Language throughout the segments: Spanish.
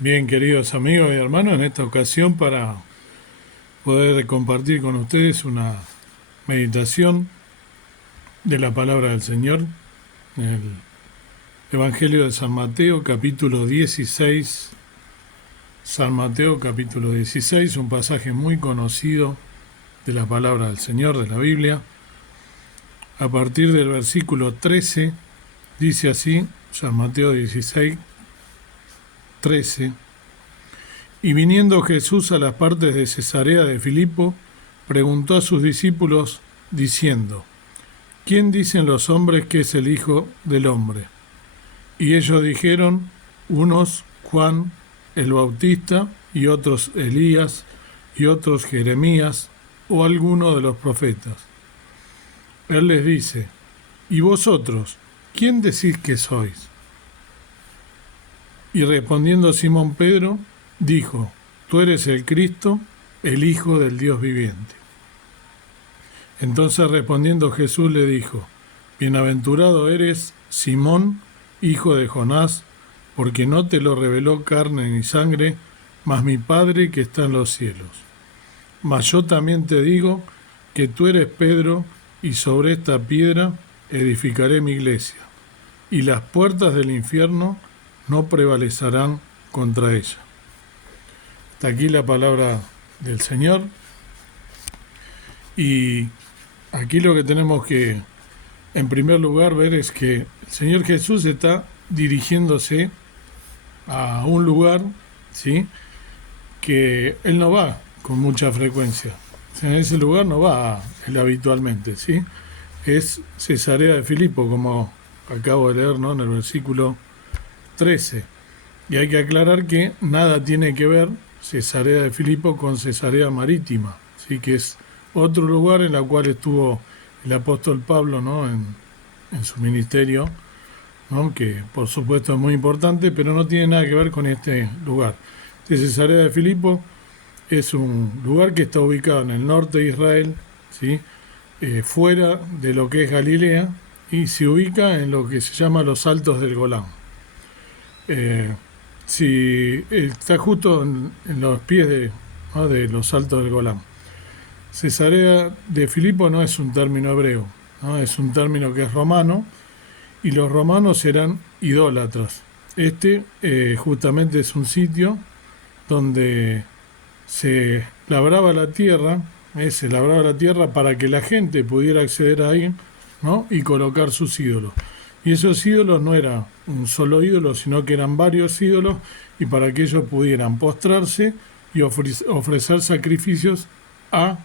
Bien, queridos amigos y hermanos, en esta ocasión para poder compartir con ustedes una meditación de la palabra del Señor, en el Evangelio de San Mateo, capítulo 16. San Mateo, capítulo 16, un pasaje muy conocido de la palabra del Señor, de la Biblia. A partir del versículo 13, dice así, San Mateo 16, 13. Y viniendo Jesús a las partes de Cesarea de Filipo, preguntó a sus discípulos, diciendo, ¿quién dicen los hombres que es el Hijo del Hombre? Y ellos dijeron, unos Juan el Bautista, y otros Elías, y otros Jeremías, o alguno de los profetas. Él les dice, ¿y vosotros, quién decís que sois? Y respondiendo Simón Pedro, dijo, tú eres el Cristo, el Hijo del Dios viviente. Entonces respondiendo Jesús le dijo, bienaventurado eres, Simón, hijo de Jonás, porque no te lo reveló carne ni sangre, mas mi Padre que está en los cielos. Mas yo también te digo que tú eres Pedro, y sobre esta piedra edificaré mi iglesia, y las puertas del infierno no prevalecerán contra ella. Hasta aquí la palabra del Señor. Y aquí lo que tenemos que, en primer lugar, ver es que el Señor Jesús está dirigiéndose a un lugar, ¿sí?, que Él no va con mucha frecuencia. En ese lugar no va Él habitualmente, ¿sí? Es Cesarea de Filipo, como acabo de leer, ¿no?, en el versículo 13. Y hay que aclarar que nada tiene que ver Cesarea de Filipo con Cesarea Marítima, ¿sí?, que es otro lugar en el cual estuvo el apóstol Pablo, ¿no?, en su ministerio, ¿no?, que por supuesto es muy importante, pero no tiene nada que ver con este lugar. Cesarea de Filipo es un lugar que está ubicado en el norte de Israel, ¿sí?, fuera de lo que es Galilea, y se ubica en lo que se llama los Altos del Golán. Está justo en los pies ¿no?, de los Altos del Golán. Cesarea de Filipo no es un término hebreo, ¿no?, es un término que es romano, y los romanos eran idólatras. Justamente es un sitio donde se labraba la tierra para que la gente pudiera acceder ahí, ¿no?, y colocar sus ídolos. Y esos ídolos no era un solo ídolo, sino que eran varios ídolos, y para que ellos pudieran postrarse y ofrecer sacrificios a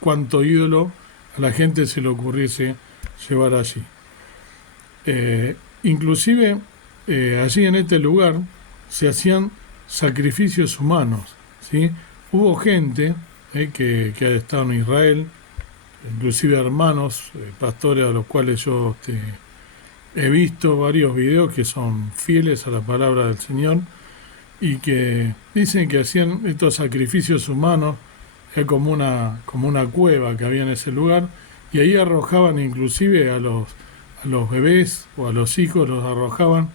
cuanto ídolo a la gente se le ocurriese llevar allí. Inclusive allí en este lugar se hacían sacrificios humanos, ¿sí? Hubo gente que ha estado en Israel, inclusive hermanos, pastores a los cuales yo he visto varios videos que son fieles a la palabra del Señor y que dicen que hacían estos sacrificios humanos como una cueva que había en ese lugar, y ahí arrojaban inclusive a los bebés o a los hijos, los arrojaban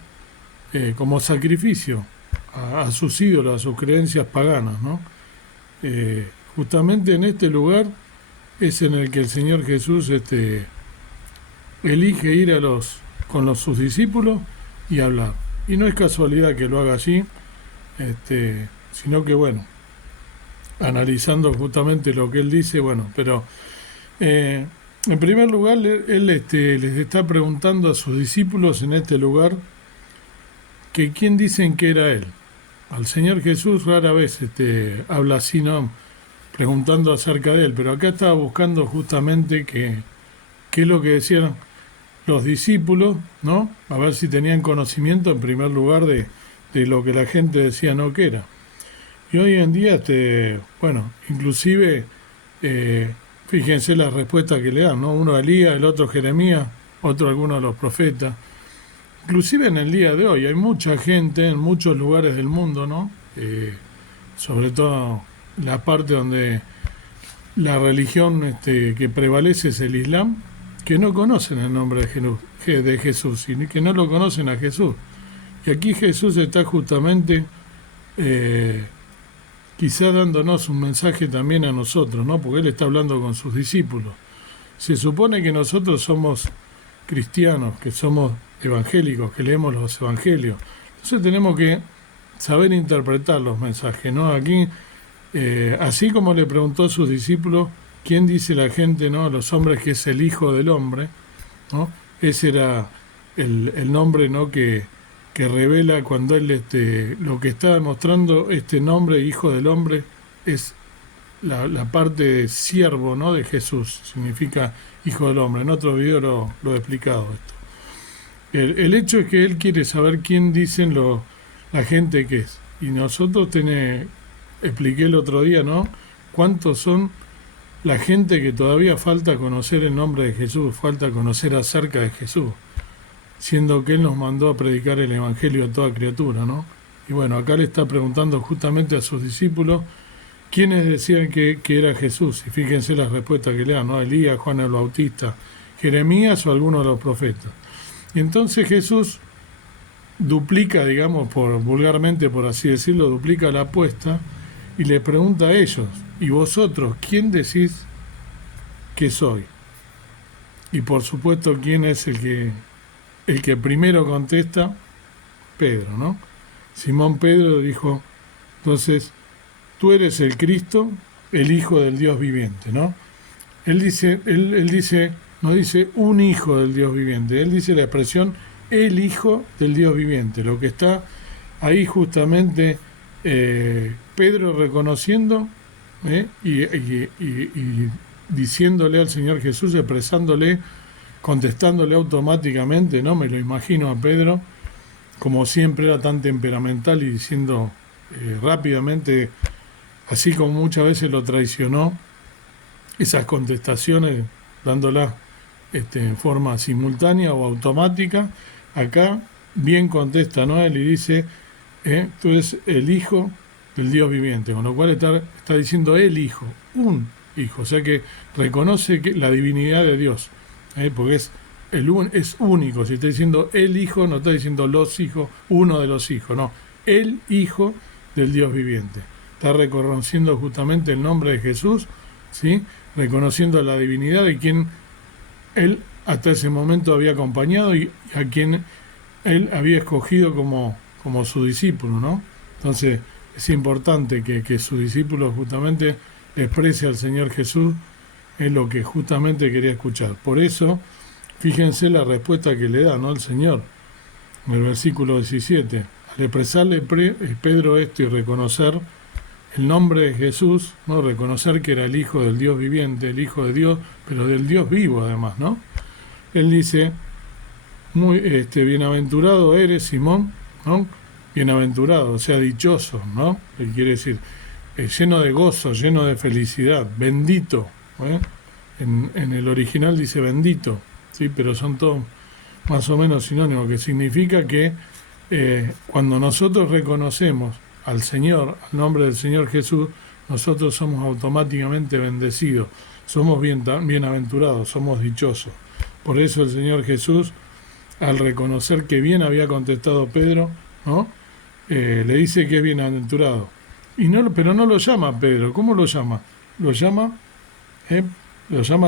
como sacrificio a sus ídolos, a sus creencias paganas, ¿no? Justamente en este lugar es en el que el Señor Jesús elige ir con sus discípulos y hablar. Y no es casualidad que lo haga allí, sino que, bueno, analizando justamente lo que él dice, pero en primer lugar, él les está preguntando a sus discípulos en este lugar que quién dicen que era él. Al Señor Jesús rara vez habla así, ¿no?, preguntando acerca de él, pero acá estaba buscando justamente qué es lo que decían los discípulos, ¿no?, a ver si tenían conocimiento en primer lugar de lo que la gente decía no que era. Y hoy en día, inclusive, fíjense las respuestas que le dan, ¿no? Uno a Elías, el otro Jeremías, otro alguno de los profetas. Inclusive en el día de hoy hay mucha gente en muchos lugares del mundo, ¿no? Sobre todo la parte donde la religión que prevalece es el Islam, que no conocen el nombre de Jesús y que no lo conocen a Jesús. Y aquí Jesús está justamente eh, quizá dándonos un mensaje también a nosotros, ¿no? Porque Él está hablando con sus discípulos. Se supone que nosotros somos cristianos, que somos evangélicos, que leemos los evangelios. Entonces tenemos que saber interpretar los mensajes, ¿no? Aquí, así como le preguntó a sus discípulos, ¿quién dice la gente, no? Los hombres que es el Hijo del Hombre, ¿no? Ese era el nombre, ¿no? Que revela cuando él, lo que está demostrando este nombre, Hijo del Hombre, es la parte de siervo, ¿no? De Jesús, significa Hijo del Hombre. En otro video lo he explicado esto. El hecho es que él quiere saber quién dicen la gente que es. Y nosotros expliqué el otro día, ¿no? ¿Cuántos son la gente que todavía falta conocer el nombre de Jesús, falta conocer acerca de Jesús? Siendo que Él nos mandó a predicar el Evangelio a toda criatura, ¿no? Y bueno, acá le está preguntando justamente a sus discípulos quiénes decían que era Jesús. Y fíjense las respuestas que le dan, ¿no? Elías, Juan el Bautista, Jeremías o alguno de los profetas. Y entonces Jesús duplica, digamos, vulgarmente, por así decirlo, duplica la apuesta y le pregunta a ellos, ¿y vosotros quién decís que soy? Y por supuesto, ¿quién es el que primero contesta? Pedro, ¿no? Simón Pedro dijo, entonces, tú eres el Cristo, el Hijo del Dios viviente, ¿no? Él dice, no dice un hijo del Dios viviente, él dice la expresión el Hijo del Dios viviente, lo que está ahí justamente Pedro reconociendo y diciéndole al Señor Jesús, expresándole, contestándole automáticamente, ¿no? Me lo imagino a Pedro, como siempre era tan temperamental y diciendo rápidamente, así como muchas veces lo traicionó, esas contestaciones dándolas en forma simultánea o automática. Acá bien contesta, ¿no? Él y dice, tú eres el Hijo del Dios viviente, con lo cual está diciendo el Hijo, un Hijo, o sea que reconoce la divinidad de Dios, porque es único. Si está diciendo el Hijo, no está diciendo los hijos, uno de los hijos, no, el Hijo del Dios viviente. Está reconociendo justamente el nombre de Jesús, ¿sí? Reconociendo la divinidad de quien Él hasta ese momento había acompañado y a quien Él había escogido como su discípulo, ¿no? Entonces es importante que sus discípulos justamente exprese al Señor Jesús en lo que justamente quería escuchar. Por eso, fíjense la respuesta que le da, ¿no? El Señor, en el versículo 17. Al expresarle Pedro esto y reconocer el nombre de Jesús, ¿no? Reconocer que era el Hijo del Dios viviente, el Hijo de Dios, pero del Dios vivo además, ¿no? Él dice, bienaventurado eres, Simón, ¿no? Bienaventurado, o sea, dichoso, ¿no? Él quiere decir, lleno de gozo, lleno de felicidad, bendito, ¿eh? En el original dice bendito, ¿sí? Pero son todos más o menos sinónimos, que significa que cuando nosotros reconocemos al Señor, al nombre del Señor Jesús, nosotros somos automáticamente bendecidos, somos bienaventurados, somos dichosos. Por eso el Señor Jesús, al reconocer que bien había contestado Pedro, ¿no? Le dice que es bienaventurado. Pero no lo llama Pedro. ¿Cómo lo llama? Lo llama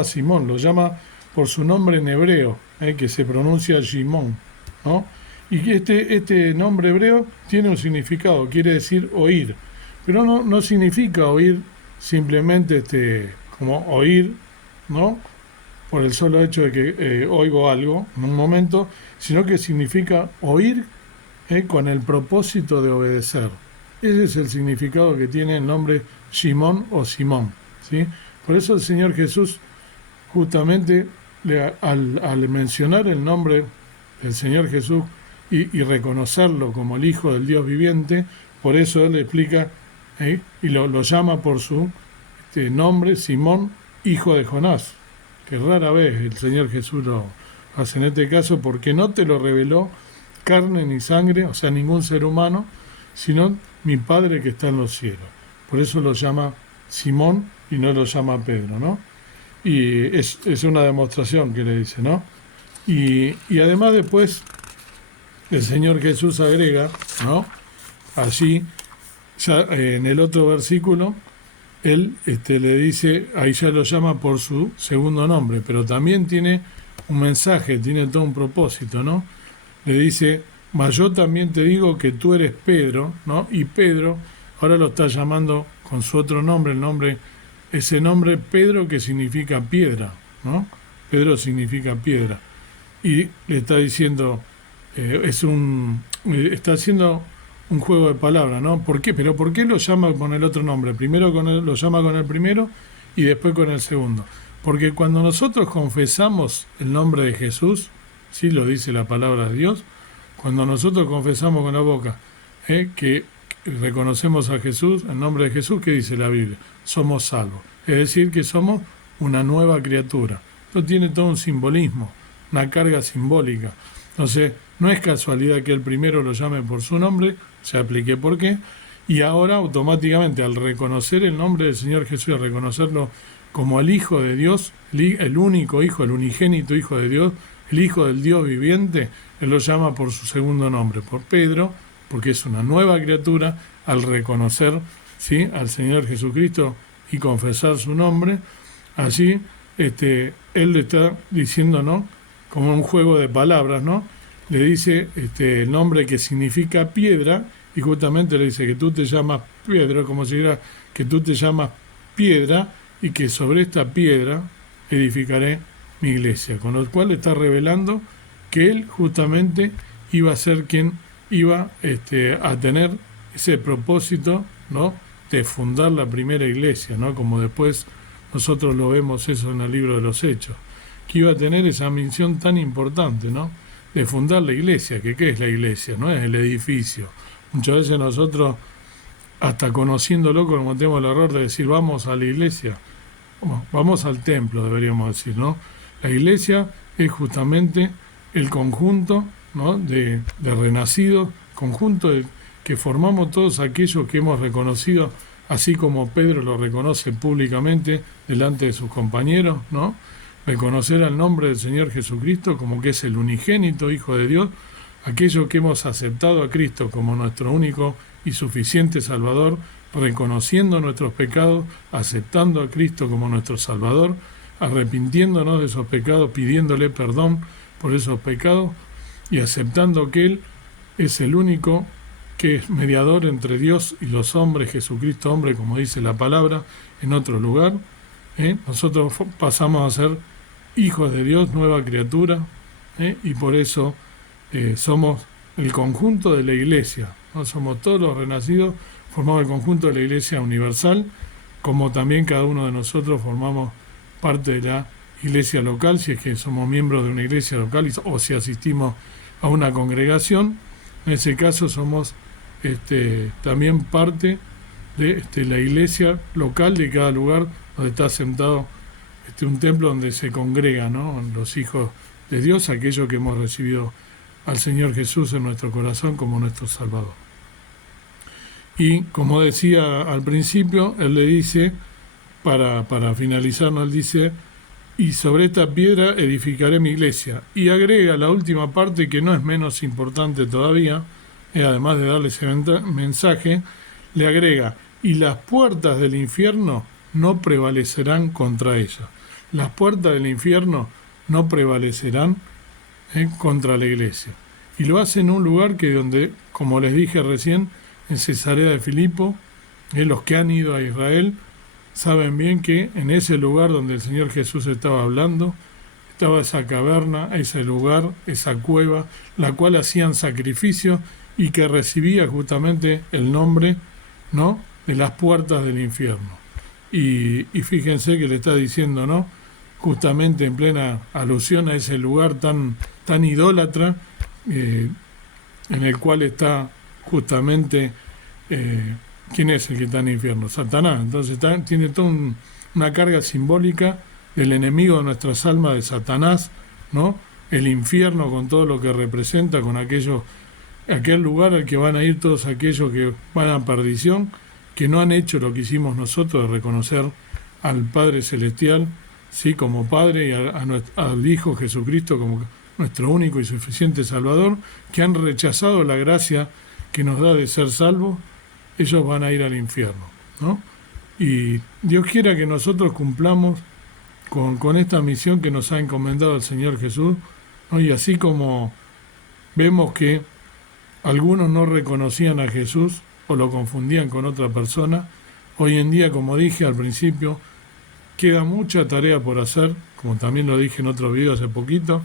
Simón, lo llama por su nombre en hebreo, que se pronuncia Shimón, ¿no? Y este nombre hebreo tiene un significado, quiere decir oír, pero no significa oír simplemente como oír, ¿no? Por el solo hecho de que oigo algo en un momento, sino que significa oír con el propósito de obedecer. Ese es el significado que tiene el nombre Shimón o Simón, ¿sí? Por eso el Señor Jesús, justamente al mencionar el nombre del Señor Jesús y reconocerlo como el Hijo del Dios viviente, por eso Él explica y lo llama por su nombre, Simón, hijo de Jonás, que rara vez el Señor Jesús lo hace en este caso, porque no te lo reveló carne ni sangre, o sea, ningún ser humano, sino mi Padre que está en los cielos. Por eso lo llama Simón y no lo llama Pedro, ¿no? Y es una demostración que le dice, ¿no? Y además después el Señor Jesús agrega, ¿no? Allí ya en el otro versículo, él le dice, ahí ya lo llama por su segundo nombre, pero también tiene un mensaje, tiene todo un propósito, ¿no? Le dice, mas yo también te digo que tú eres Pedro, ¿no? Y Pedro ahora lo está llamando con su otro nombre, ese nombre Pedro que significa piedra, ¿no? Pedro significa piedra. Y le está diciendo, está haciendo un juego de palabras, ¿no? ¿Por qué? Pero ¿por qué lo llama con el otro nombre? Primero lo llama con el primero y después con el segundo. Porque cuando nosotros confesamos el nombre de Jesús, sí lo dice la palabra de Dios, cuando nosotros confesamos con la boca que reconocemos a Jesús, el nombre de Jesús, ¿qué dice la Biblia? Somos salvos. Es decir, que somos una nueva criatura. Esto tiene todo un simbolismo, una carga simbólica. Entonces, no es casualidad que el primero lo llame por su nombre, se aplique por qué, y ahora automáticamente al reconocer el nombre del Señor Jesús, al reconocerlo como el Hijo de Dios, el único Hijo, el unigénito Hijo de Dios, el Hijo del Dios viviente, él lo llama por su segundo nombre, por Pedro, porque es una nueva criatura al reconocer, ¿sí?, al Señor Jesucristo y confesar su nombre. Allí él le está diciendo, ¿no?, como un juego de palabras, ¿no? Le dice el nombre que significa piedra, y justamente le dice que tú te llamas Pedro, como si dijera que tú te llamas piedra, y que sobre esta piedra edificaré mi iglesia. Con lo cual está revelando que él justamente iba a ser quien iba a tener ese propósito, ¿no?, de fundar la primera iglesia, ¿no?, como después nosotros lo vemos eso en el libro de los Hechos, que iba a tener esa misión tan importante, ¿no?, de fundar la iglesia, que ¿qué es la iglesia? No es el edificio. Muchas veces nosotros, hasta conociéndolo, cometemos el error de decir vamos a la iglesia, vamos al templo, deberíamos decir, ¿no? La iglesia es justamente el conjunto, ¿no?, de renacidos, conjunto que formamos todos aquellos que hemos reconocido, así como Pedro lo reconoce públicamente delante de sus compañeros, ¿no?, reconocer el nombre del Señor Jesucristo como que es el unigénito Hijo de Dios, aquellos que hemos aceptado a Cristo como nuestro único y suficiente Salvador, reconociendo nuestros pecados, aceptando a Cristo como nuestro Salvador, arrepintiéndonos de esos pecados, pidiéndole perdón por esos pecados y aceptando que Él es el único que es mediador entre Dios y los hombres, Jesucristo hombre, como dice la palabra, en otro lugar. Nosotros pasamos a ser hijos de Dios, nueva criatura, y por eso somos el conjunto de la iglesia, ¿no? Somos todos los renacidos, formamos el conjunto de la iglesia universal, como también cada uno de nosotros formamos parte de la iglesia local, si es que somos miembros de una iglesia local o si asistimos a una congregación. En ese caso somos también parte de la iglesia local de cada lugar donde está sentado un templo donde se congrega, ¿no?, los hijos de Dios, aquellos que hemos recibido al Señor Jesús en nuestro corazón como nuestro Salvador. Y como decía al principio, él le dice, para finalizar, él dice, y sobre esta piedra edificaré mi iglesia. Y agrega la última parte, que no es menos importante todavía, además de darle ese mensaje, le agrega, y las puertas del infierno no prevalecerán contra ella. Las puertas del infierno no prevalecerán contra la iglesia. Y lo hace en un lugar que donde, como les dije recién, en Cesarea de Filipo, los que han ido a Israel saben bien que en ese lugar donde el Señor Jesús estaba hablando, estaba esa caverna, ese lugar, esa cueva, la cual hacían sacrificio y que recibía justamente el nombre, ¿no?, de las puertas del infierno. Y fíjense que le está diciendo, ¿no?, justamente en plena alusión a ese lugar tan idólatra, en el cual está justamente, ¿quién es el que está en el infierno? Satanás. Entonces tiene toda una carga simbólica del enemigo de nuestras almas, de Satanás, ¿no?, el infierno con todo lo que representa, con aquel lugar al que van a ir todos aquellos que van a perdición, que no han hecho lo que hicimos nosotros, de reconocer al Padre Celestial, sí, como Padre, y al Hijo Jesucristo como nuestro único y suficiente Salvador, que han rechazado la gracia que nos da de ser salvos, ellos van a ir al infierno, ¿no? Y Dios quiera que nosotros cumplamos con esta misión que nos ha encomendado el Señor Jesús, ¿no? Y así como vemos que algunos no reconocían a Jesús o lo confundían con otra persona, hoy en día, como dije al principio, queda mucha tarea por hacer, como también lo dije en otro video hace poquito,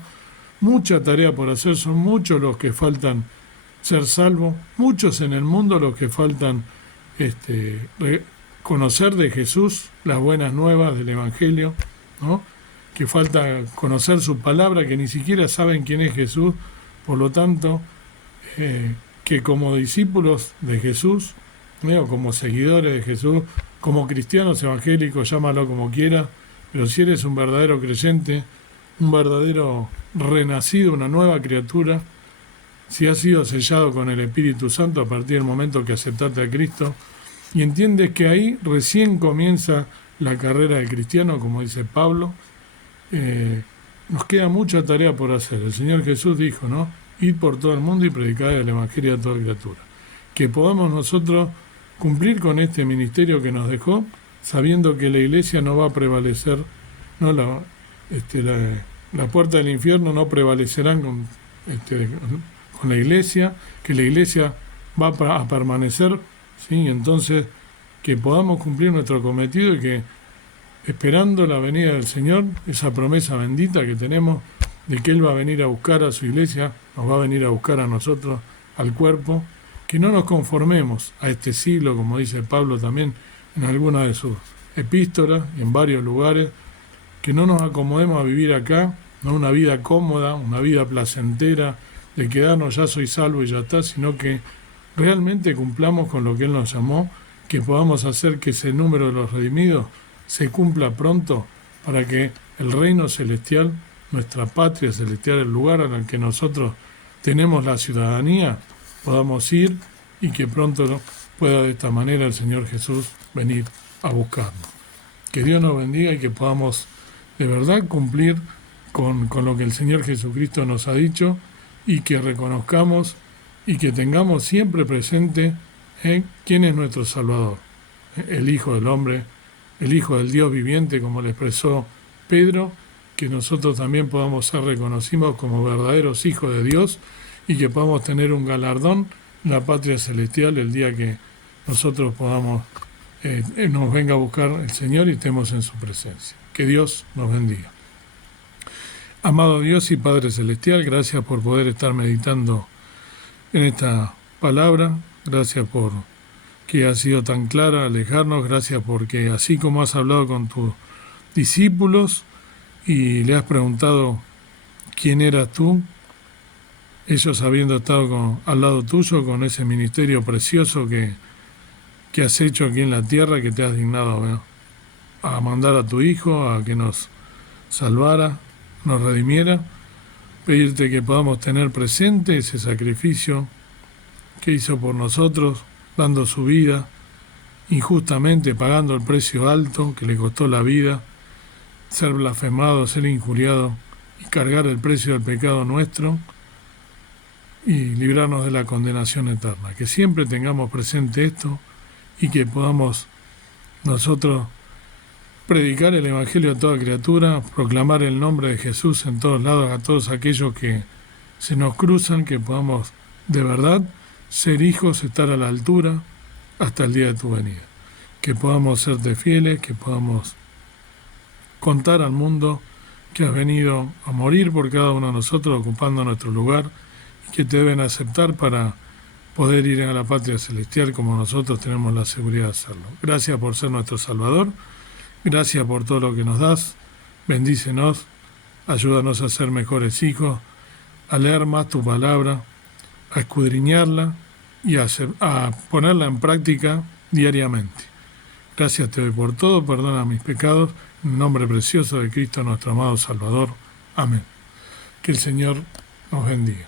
mucha tarea por hacer, son muchos los que faltan ser salvos, muchos en el mundo los que faltan conocer de Jesús las buenas nuevas del Evangelio, ¿no? Que falta conocer su palabra, que ni siquiera saben quién es Jesús, por lo tanto, que como discípulos de Jesús, o como seguidores de Jesús, como cristianos evangélicos, llámalo como quiera, pero si eres un verdadero creyente, un verdadero renacido, una nueva criatura, si has sido sellado con el Espíritu Santo a partir del momento que aceptaste a Cristo, y entiendes que ahí recién comienza la carrera del cristiano, como dice Pablo, nos queda mucha tarea por hacer. El Señor Jesús dijo, ¿no? Ir por todo el mundo y predicar el Evangelio a toda criatura. Que podamos nosotros cumplir con este ministerio que nos dejó, sabiendo que la iglesia no va a prevalecer, no la puerta del infierno no prevalecerán con la iglesia, que la iglesia va a permanecer, ¿sí? Entonces, que podamos cumplir nuestro cometido y que, esperando la venida del Señor, esa promesa bendita que tenemos de que Él va a venir a buscar a su iglesia, nos va a venir a buscar a nosotros, al cuerpo, que no nos conformemos a este siglo, como dice Pablo también en alguna de sus epístolas y en varios lugares, que no nos acomodemos a vivir acá, no una vida cómoda, una vida placentera, de quedarnos ya soy salvo y ya está, sino que realmente cumplamos con lo que Él nos llamó, que podamos hacer que ese número de los redimidos se cumpla pronto para que el reino celestial, nuestra patria celestial, el lugar en el que nosotros tenemos la ciudadanía, podamos ir y que pronto pueda de esta manera el Señor Jesús venir a buscarnos. Que Dios nos bendiga y que podamos de verdad cumplir con lo que el Señor Jesucristo nos ha dicho y que reconozcamos y que tengamos siempre presente quién es nuestro Salvador, el Hijo del Hombre, el Hijo del Dios viviente, como le expresó Pedro, que nosotros también podamos ser reconocidos como verdaderos hijos de Dios y que podamos tener un galardón en la patria celestial el día que nosotros podamos, nos venga a buscar el Señor y estemos en su presencia. Que Dios nos bendiga. Amado Dios y Padre Celestial, gracias por poder estar meditando en esta palabra, gracias por que ha sido tan clara, alejarnos, gracias porque así como has hablado con tus discípulos y le has preguntado quién eras tú, ellos habiendo estado al lado tuyo con ese ministerio precioso que has hecho aquí en la tierra, que te has dignado a mandar a tu Hijo, a que nos salvara, nos redimiera, pedirte que podamos tener presente ese sacrificio que hizo por nosotros, dando su vida, injustamente pagando el precio alto que le costó la vida, ser blasfemado, ser injuriado y cargar el precio del pecado nuestro y librarnos de la condenación eterna. Que siempre tengamos presente esto y que podamos nosotros predicar el Evangelio a toda criatura, proclamar el nombre de Jesús en todos lados, a todos aquellos que se nos cruzan, que podamos de verdad ser hijos, estar a la altura hasta el día de tu venida. Que podamos serte fieles, que podamos contar al mundo que has venido a morir por cada uno de nosotros, ocupando nuestro lugar, y que te deben aceptar para poder ir a la patria celestial como nosotros tenemos la seguridad de hacerlo. Gracias por ser nuestro Salvador. Gracias por todo lo que nos das, bendícenos, ayúdanos a ser mejores hijos, a leer más tu palabra, a escudriñarla y a ponerla en práctica diariamente. Gracias te doy por todo, perdona mis pecados, en el nombre precioso de Cristo nuestro amado Salvador. Amén. Que el Señor nos bendiga.